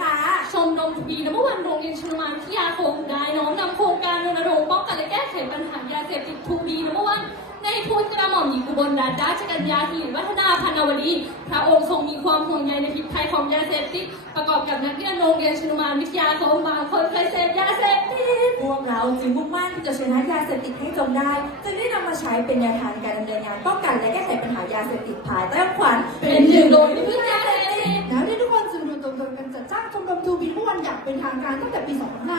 คะชมรมทวีนเมื่อวันโรงเรียนชลมานวิทยาคมได้น้อมนำโครงการรณรงค์ป้องกันและแก้ไขปัญหายาเสพติดทูบีนเมื่อวันในทุนกระหม่อมหญิงอุบลรัตนราชกัญญาหินวัฒนาพันวดีพระองค์ทรงมีความห่วงใยในพิษภัยของยาเสพติดประกอบกับนักเรียนโรงเรียนชลมานวิทยาคมบางคนเคยเสพยาเสพติดพวกเราจึงมุ่งมั่นที่จะชนะยาเสพติดให้จงได้ จึงได้นำมาใช้เป็นแนวทางการดำเนินงานป้องกันและแก้ไขปัญหายาเสพติดภายใต้ขวัญเป็นหนึ่งโดยไม่พึ่งยาเสพ อย่างเป็นทางการตั้งแต่ปี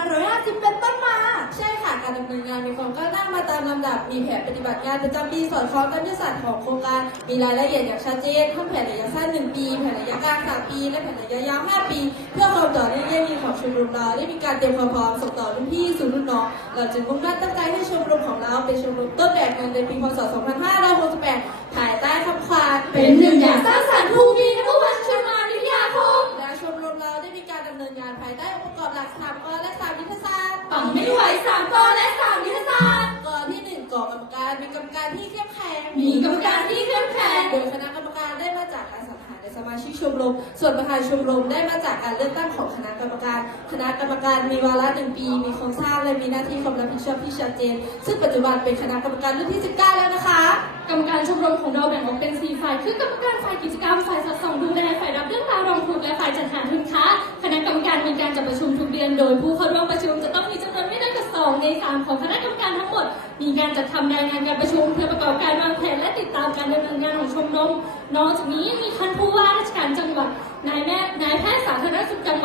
2550 เป็นต้นมา ใช่ค่ะ การดำเนินงานมีความก้าวหน้ามาตามลำดับ มีแผนปฏิบัติงานประจำปีสอดคล้องกับยุทธศาสตร์ของโครงการ มีรายละเอียดอย่างชัดเจนทั้งแผนระยะสั้น 1 ปี แผนระยะกลาง 3 ปี และแผนระยะยาว 5 ปี เพื่อความต่อเนื่องยั่งยืนของชมรมเราได้มีการเตรียมความพร้อมส่งต่อรุ่นพี่สู่รุ่นน้อง เราจึงมุ่งมั่นตั้งใจให้ชมรมของเราเป็นชมรมต้นแบบงานในปีพศ 2568ภายใต้คำขวัญเป็นหนึ่งอย่างสร้างสรรค์ทูบี ปังไม่ไหวสามกอและสามยุทธศาสตร์กอที่หนึ่งก่อกรรมการมีกรรมการที่เข้มแข็งมีกรรมการที่เข้มแข็งโดยคณะกรรมการได้มาจากการสรรหาในสมาชิกชมรม ส่วนประธานชมรมได้มาจากการเลือกตั้งของคณะกรรมการ คณะกรรมการมีวาระหนึ่งปี มีโครงสร้างและมีหน้าที่ความรับผิดชอบที่ชัดเจน ซึ่งปัจจุบันเป็นคณะกรรมการรุ่นที่ 19 แล้วนะคะ กรรมการชมรมของเราแบ่งออกเป็น4ฝ่าย คือกรรมการฝ่ายกิจกรรม ฝ่ายสอดส่องดูแล ฝ่ายรับเรื่องราวรองทุนและฝ่ายจัดหาทุนค้า คณะกรรมการมีการจัดประชุมทุกเดือนโดยผู้เข้าร่วม น้อยกว่า2ใน3ของคณะกรรมการทั้งหมด มีการจัดทำรายงานการประชุมเพื่อประกอบการวางแผนและติดตามการดำเนินงานของชมรมนอกจากนี้ยังมีท่านผู้ว่าราชการจังหวัดนายแม่นายแพ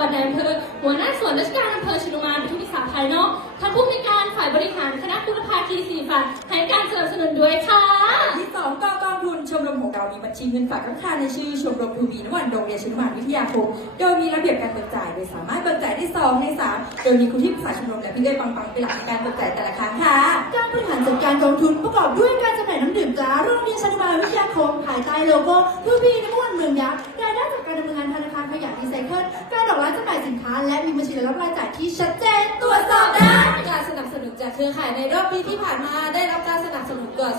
ทย์สาธารณสุขจังหวัดนายอำเภอหัวหน้าส่วนราชการอำเภอชินุมานที่ปรึกษาภายนอกท่านผู้มีการฝ่ายบริหารคณะคุณภาคีสี่ฝ่ายให้การสนับสนุนด้วยค่ะที่สองกองกองทุนชมรมของเรามีบัญชีเงินฝากข้างคาในชื่อชมรมทูบีนวันโรงเรียนชนุมานวิทยาคมโดยมีระเบียบการเบิกจ่ายโดยสามารถเบิกจ่ายได้สองในสามโดยมีคุณที่ปรึกษาชมรมและพี่เอ้ยปังปังเป็นหลักในการเบิกจ่ายแต่ละครั้งค่ะ การบริหารจัดการกองทุนประกอบด้วยการจำหน่ายน้ำดื่มตราโรงเรียนชนุมานวิทยาคมภายใต้โลโก้ทูบีในวันเมืองยักษ์รายได้จากการดำเนินงานธนาคารขยะรีไซเคิล การดอกร้านจำหน่ายสินค้า และมีบัญชีรายรับรายจ่ายที่ชัดเจนตรวจสอบได้ การสนับสนุนจากเครือข่ายในรอบปีที่ผ่านมาได้รับการสนับสนุนกว่า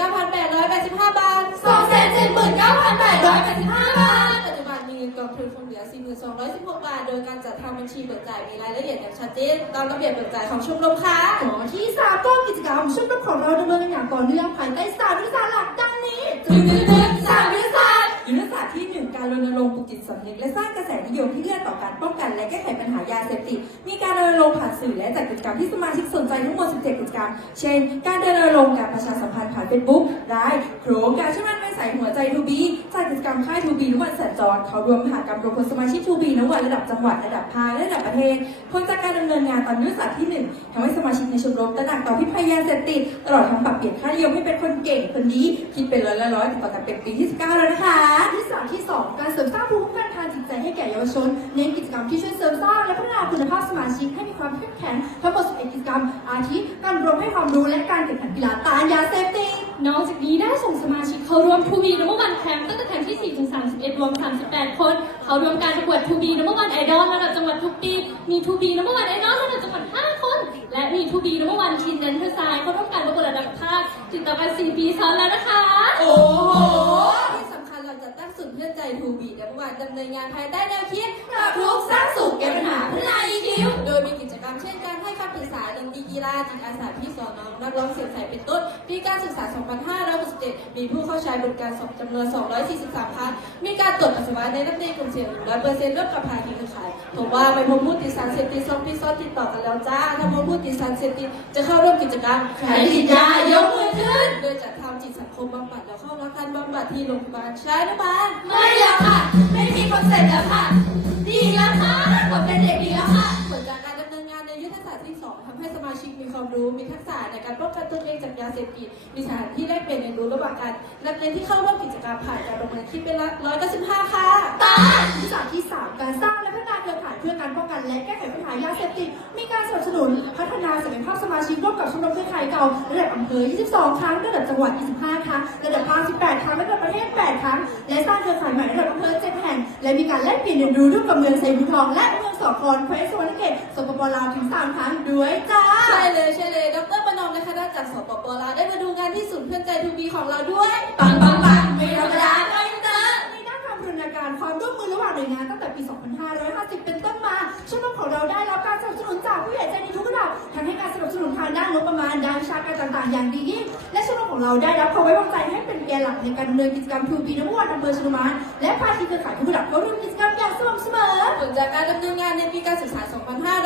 279,885 บาท 279,885 บาท ปัจจุบันมีเงินกองทุนคงเหลือ 4216 บาท โดยการจัดทำบัญชีเบิกจ่ายมีรายละเอียดอย่างชัดเจนตามระเบียบเบิกจ่ายของชมรมค่ะต่อที่สามก็กิจกรรมชมรมของเราดำเนินอย่างต่อเนื่องภายใต้สามยุทธศาสตร์หลักดังนี้ รณรงค์ปลุกจิตสำนึกและสร้างกระแสนิยมที่เลื่อต่อการป้องกัน และแก้ไขปัญหายาเสพติด มีการรณรงค์ผ่านสื่อและจัดกิจกรรมที่สมาชิกสนใจทั้งหมด 17 กิจกรรม เช่น การเดินรณรงค์การประชาสัมพันธ์ผ่านเฟซบุ๊กไลน์โครงการช่วยมันไส่หัวใจทูบีจากกิจกรรมค่ายทูบีนวันสัจจรเขารวมมหากรรมรวมคนสมาชิกทูบีนวันระดับจังหวัดระดับภาคและระดับประเทศผลจากการดำเนินงานตามยุทธศาสตร์ที่หนึ่งทำให้สมาชิกในชมรมตระหนักต่อพิษภัยยาเสพติดตลอดทั้งปรับเปลี่ยนค่านิยมให้เป็นคนเก่งคนดีคิดเป็นร้อยละร้อยต่อกันเป็นปีที่19แล้วนะคะที่สามที่สองการเสริมสร้างภูมิคุ้มกันทาง จใจให้แก่เยาวชน เน้นกิจกรรมที่ช่วยเสริมสร้างและพัฒนาคุณภาพสมาชิกให้มีความเข้มแข็งทั้งหมด11กิจกรรม อาทิการรวมให้ความรู้และการแข่งขันกีฬาต้านยาเสพติดนอกจากนี้ได้ส่งสมาชิกเข้าร่วมทูบีนัมเบอร์วันแคมป์ตั้งแต่แคมป์ที่ 4 ถึง 31 รวม 38 คน เขาร่วมการประกวดทูบีนัมเบอร์วันไอดอลระดับจังหวัดทุกปี มีทูบีนัมเบอร์วันไอดอลระดับจังหวัด 5 คน และมีทูบีนัมเบอร์วันทีนเดนเทอร์ไซน์เข้าร่วมการประกวดระดับภาคติดต่อกัน 4 ปีซ้อนแล้วนะคะ โอ้โห ทูบีและเมื่อวานดำเนินงานภายใต้แนวคิดปรับทุกสร้างสุขแก้ปัญหาพัฒนา EQ โดยมีกิจกรรมเช่นการให้คำปรึกษาเรื่องดีกีฬาจิตอาสาพี่สอนน้องนักร้องเสียงใสเป็นต้นปีการศึกษา 2567 มีผู้เข้าใช้บริการสองจำนวน 243ครั้งมีการตรวจปัสสาวะในนักเรียนกลุ่มเสี่ยง100%ร่วมกับภาคีเครือข่ายผมว่าไม่พบผู้ติดสารเสพติดสองปีซ้อนติดต่อกันแล้วจ้า ถ้าพบผู้ติดสารเสพติดจะเข้าร่วมกิจกรรมใครติดยายกมือขึ้นโดยจะทำจิตสังคมบำบัด ที่โรงพยาบาลใช่หรือเปล่าไม่แล้วค่ะ ไม่มีคอนเซ็ปต์แล้วค่ะ ดีแล้วค่ะผมเป็นเด็กดีแล้วค่ะ ผลจากการดำเนินงานในยุทธศาสตร์ที่ 2ทำให้สมาชิกมีความรู้ มีทักษะในการป้องกันตนเองจากยาเสพติด มีสถานที่แลกเปลี่ยนเรียนรู้ระหว่างกันนักเรียนที่เข้าร่วมกิจกรรมผ่านการประเมินคิดเป็นละร้อยเก้าสิบห้าค่ะยุทธศาสตร์ที่ 3 การสร้างและพัฒนาเครือข่ายเพื่อการป้องกันและแก้ไขปัญหายาเสพติดมีการส นับสนุน พัฒนาศักยภาพสมาชิกร่วมกับชมรมเครือข่ายเก่าระดับอำเภอ 22 ครั้ง ระดับจังหวัด 25 ครั้ง ระดับภาค 18 ครั้ง ระดับประเทศ 8 ครั้ง และสร้างเครือข่ายใหม่ระดับอำเภอ 7 แห่ง และมีการแลกเปลี่ยนเรียนรู้ร่วมกับเมืองไซบูทอง และเมืองสอครแคว้นสวรรณเขตสปปลาวถึง 3 ครั้งด้วยจ้า ใช่เลยใช่เลย ดรประนอมและคณะจากสปปลาวได้มาดูงานที่ศูนย์เพื่อนใจทูบีของเราด้วยปังปังปังไม่ธรรมดาก็อินเตอร์ในด้านการบูรณาการความร่วมมือระหว่างหน่วยงานตั้งแต่ปี 2550เป็นต้นมา ชุมนุมของเราได้รับการสนับสนุนจากผู้ใหญ่ใจดีทุก ระดับทั้งให้การสนับสนุนทางด้านงบประมาณด้านวิชาการต่างๆ อย่างดียิ่งและชมรมของเราได้รับความไว้วางใจให้เป็นแกนหลักในการดำเนินกิจกรรมทูบีนวันอำเภอชลมานและพาทีมเครือข่ายทุกระดับเข้าร่วมกิจกรรมอย่างสม่ำเสมอผลจากการดำเนินงานในปีการศึกษา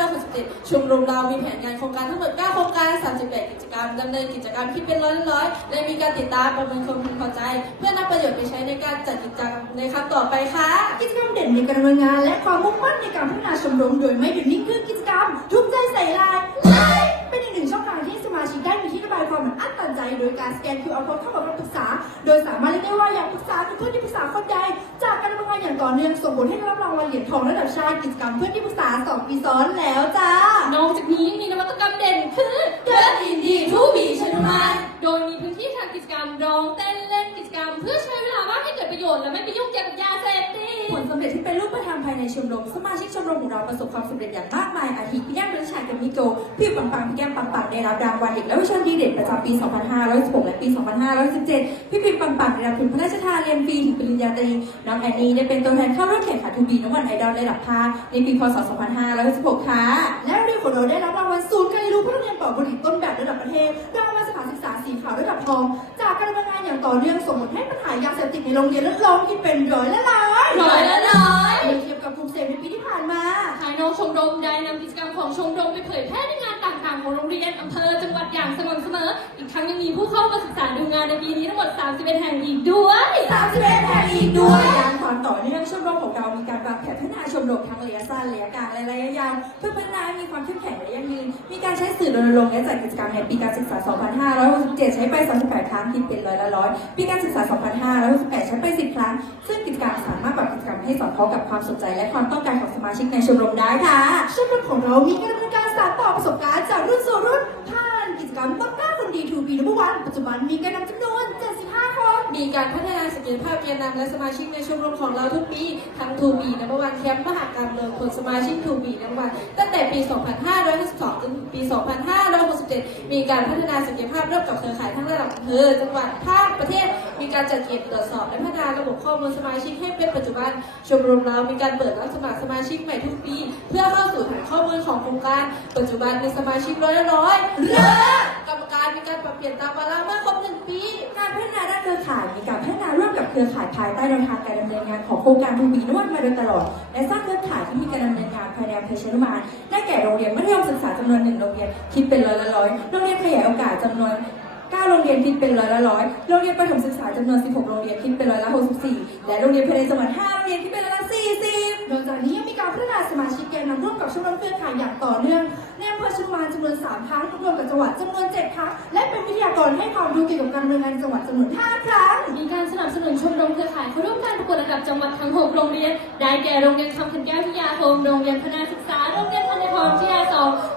2567 ชมรมเรามีแผนงานโครงการทั้งหมด 9 โครงการ 38 กิจกรรมดำเนินกิจกรรมที่เป็นร้อยๆและมีการติดตามประเมินความพึงพอใจ เพื่อนำประโยชน์ไปใช้ในการจัดกิจกรรมในครั้งต่อไปค่ะ กิจกรรมเด่นในการดำเนินงาน และความมุ่งมั่นในการพัฒนาชมรมโดยไม่หยุดนิ่งคือกิจกรรมทุกใจใส่ลายีกได้มีที่ระบายความอัดอั้นตันใจ โดยการสแกน QR code เข้ามารับปรึกษา โดยสามารถเรียกได้ว่าอยากปรึกษาคือเพื่อนที่ปรึกษาคนใดจากการทำงานอย่างต่อเนื่องส่งผลให้ได้รับรางวัลเหรียญทองระดับชาติกิจกรรมเพื่อนที่ปรึกษาสองปีซ้อนแล้วจ้านอกจากนี้มีนวัตกรรมเด่นคือเดินอินดีทูบีชนุมานโดยมีพื้นที่ทางกิจกรรมร้องเต้นเล่นกิจกรรมเพื่อเชิ ยชน์และไม่ไปยุ่งเกี่ยวกับยาเสพติดผลสำเร็จที่เป็นรูปธรรมภายในชมรม สมาชิกชมรมของเราประสบความสำเร็จอย่างมากมาย อาทิพี่แก้มบริชากับมิโจพี่ปังปังพี่แก้มปังปังได้รับรางวัลเด็กและวิชาดีเด่นประจำปี 2516 และปี 2517 พี่ปิมปังปังได้รับทุนพระราชทานเรียนฟรีถึงปริญญาตรี น้องแอนนี่ได้เป็นตัวแทนเข้าร่วมแข่งขันทูบีน้องวันไอดอลระดับภาคในปี พศ 2516 ค่ะ และเรียนของเราได้รับราง รู้เพื่อเรียนต่อผลิตต้นแบบระดับประเทศรางวัลสถานศึกษาสีขาวระดับทอง จากการดำเนินงานอย่างต่อเนื่องส่งผลให้ปัญหายาเสพติดในโรงเรียนลดลงที่เป็นร้อยละร้อยร้อยละร้อยเมื่อเทียบกับกลุ่มเสพในปีที่ผ่านมาภายนอกชมรมได้นำกิจกรรมของชมรมไปเผยแพร่ในงานต่างๆ ของโรงเรียนอำเภอจังหวัดอย่างสม่ำเสมอ อีกทั้งยังมีผู้เข้ามาศึกษาดูงานในปีนี้ทั้งหมด 31 แห่งอีกด้วย 31แห่งอีกด้ด้ววยยการความต่อเนื่องชมรมของเรามีการวางแผนพัฒนาชมรมทั้งระยะสั้นระยะกลางและระยะยาวเพื่อพัฒนาให้มีความเข้มแข็งและยั่งยืน มีการใช้สื่อรณรงค์และจัดกิจกรรมในปีการศึกษา 2567 ใช้ไป 38 ครั้งคิดเป็นร้อยละร้อยปีการศึกษา 2568 ใช้ไป 10 ครั้ง ซึ่งกิจกรรมสามารถปรับกิจกรรมให้สอดคล้องกับความสนใจ และความต้องการของสมาชิกในชมรมได้ค่ะชมรมของเรามีการดำเนินการสานต่อประสบการณ์จากรุ่นสู่รุ่นผ่านกิจกรรมต้อง กล้าคนดีทูบีนับวันปัจจุบันมีการนำจำนวน 75 คน มีการพัฒนาศักยภาพแกนนำและสมาชิกในชมรมของเราทุกปีทั้งทูบีนับวันแคมป์มหากรรมรวมผลสมาชิกทูบีนับวันตั้งแต่ปี 2552จนถึงปี 2567 มีการพัฒนาศักยภาพร่วมกับเครือข่ายทั้งระดับอำเภอจังหวัดภาคประเทศ มีการจัดเก็บตรวจสอบและพัฒนาระบบข้อมูลสมาชิกให้เป็นปัจจุบัน ชมรมเรามีการเปิดรับสมัครสมาชิกใหม่ทุกปีเพ งการ ปัจจุบันมีสมาชิกร้อยละร้อยเลิศกรรมการมีการปรับเปลี่ยนตามวาระเมื่อครบหนึ่งปี การพัฒนาด้านเครือข่ายมีการพัฒนาร่วมกับเครือข่ายภายใต้แนวทางการดำเนินงานของโครงการทูบีนวดมาโดยตลอด และสร้างเครือข่ายที่มีการดำเนินงานภายในอำเภอชนุมานได้แก่โรงเรียนมัธยมศึกษาจำนวนหนึ่งโรงเรียนคิดเป็นร้อยละร้อยโรงเรียนขยายโอกาสจำนวน 9 โรงเรียนคิดเป็นร้อยละร้อยโรงเรียนประถมศึกษาจำนวน 16 โรงเรียนคิดเป็นร้อยละ 64 และโรงเรียนภายในจังหวัด 5 โรงเรียนคิดเป็นร้อยละ 40 นอกจากนี้ยังมีการพัฒนาสมาชิกแกนนำร่วมกับชมรมเครือข่ายอย่างต่อเนื่องในอำเภอชลมานจำนวน 3 ครั้งรวมกับจังหวัดจำนวน 7 ครั้ง และเป็นวิทยากรให้ความรู้เกี่ยวกับการเนินงในจังหวัดจำนวน 5 ครั้ง มีการสนับสนุนชมรมเครือข่ายเข้าร่วมการประกวดระดับจังหวัดทั้ง 6 โรงเรียน ได้แก่โรงเรียนคำขันแก้ววิทยาคม โรงเรียนพนาศึกษา โรงเรียนพันธพรวิทยา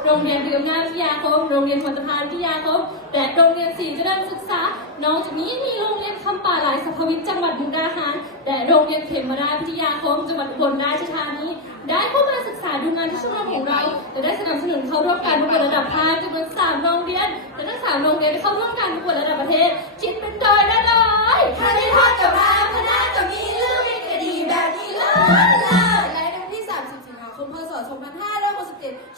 โรงเรียนเรือมนาวิยาคม โรงเรียนพลสะพานวิยาคม และโรงเรียนศรีเจริญศึกษา นอกจากนี้มีโรงเรียนคำป่าหลายสัพวิทย์จังหวัดมุกดาหาร และโรงเรียนเขมราชวิทยาคม จังหวัดอุบลราชธานี ได้เข้ามาศึกษาดูงานที่ชมรมของเรา และได้สนับสนุนเข้าร่วมการประกวดระดับภาคจำนวนสามโรงเรียน และทั้งสามโรงเรียนได้เข้าร่วมการประกวดระดับประเทศ คิดเป็นร้อยละร้อยถ้าได้ทอดกับมาคณะก็มีเรื่องคดีแบบนี้เลย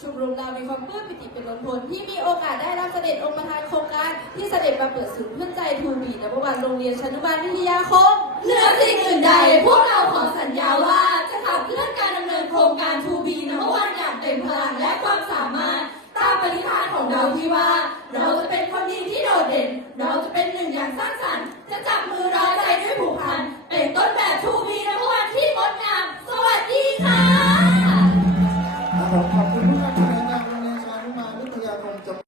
ชุมนุมเรามีความปลื้มปิติเป็นล้นพ้ที่มีโอกาสได้รับเสด็จองค์ประธานโครงการ ที่เสด็จมาเปิดศูนย์เพื่อนใจทูบีนวันโรงเรียนชั้นุบาลวิทยาคมเหนือสิ่งอื่นใด พวกเราขอสัญญาว่าจะขับเคลื่อนการดำเนินโครงการทูบีนวันอย่างเต็มพลังและ